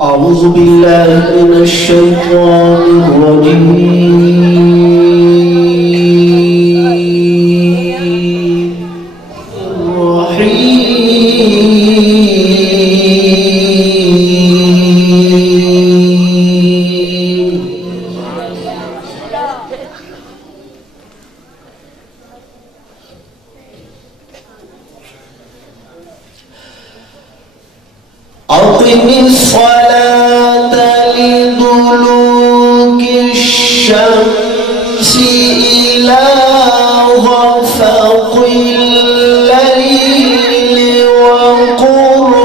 أعوذ بالله من الشيطان أقم الصلاة لدلوك الشمس إلى غسق الليل وقرآن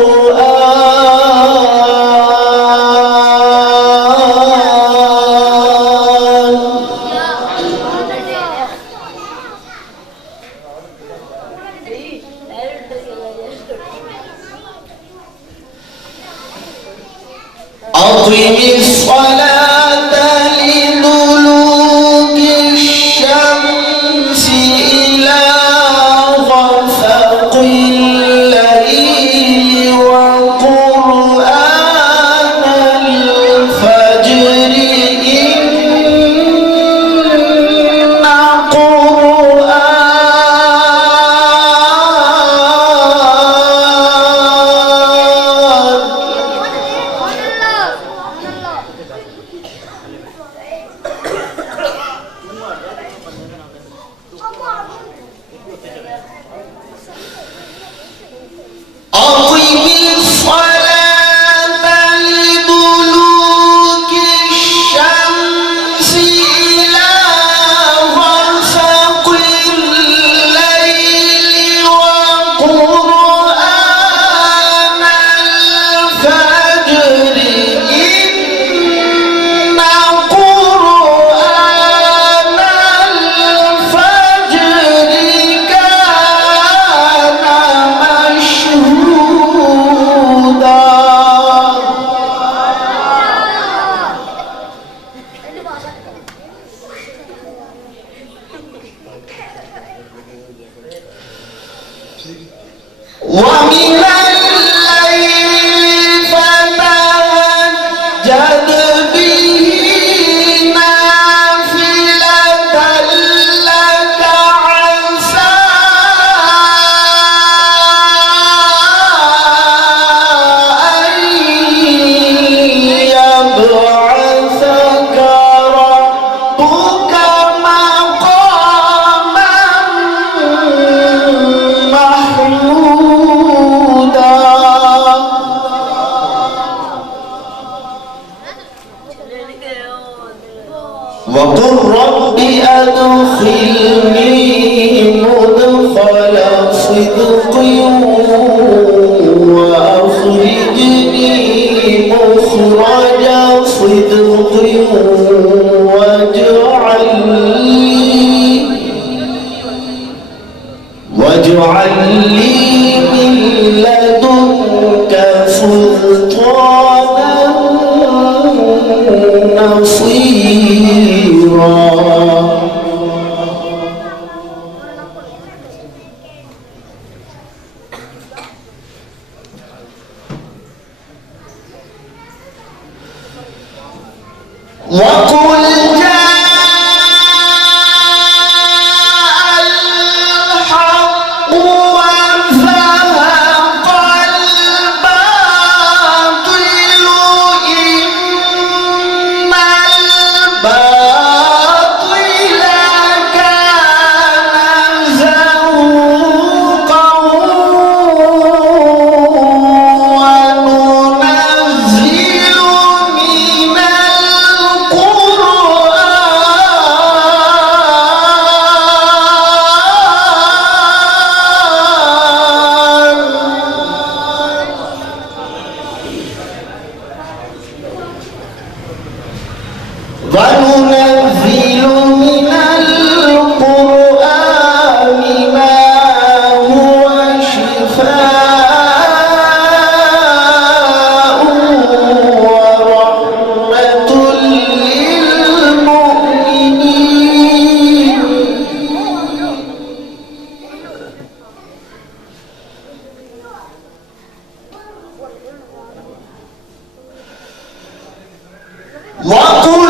أقم الصلاة لدلوك الشمس إلى غسق الليل وقرآن الفجر إن أقم الصلاة لدلوك الشمس إلى غسق الليل وقرآن الفجر إن قرآن الفجر كان مشهودا ومن الليل فتهجد به نافلة لك عسى أن يبعثك ربك مقاما محمودا وقل رب أدخلني مدخل صدق وأخرجني مخرج صدق واجعل لي من لدنك سلطانا نصيرا وقل جاء الحق وزهق الباطل إن الباطل كان زهوقا وننزل من القرآن وقل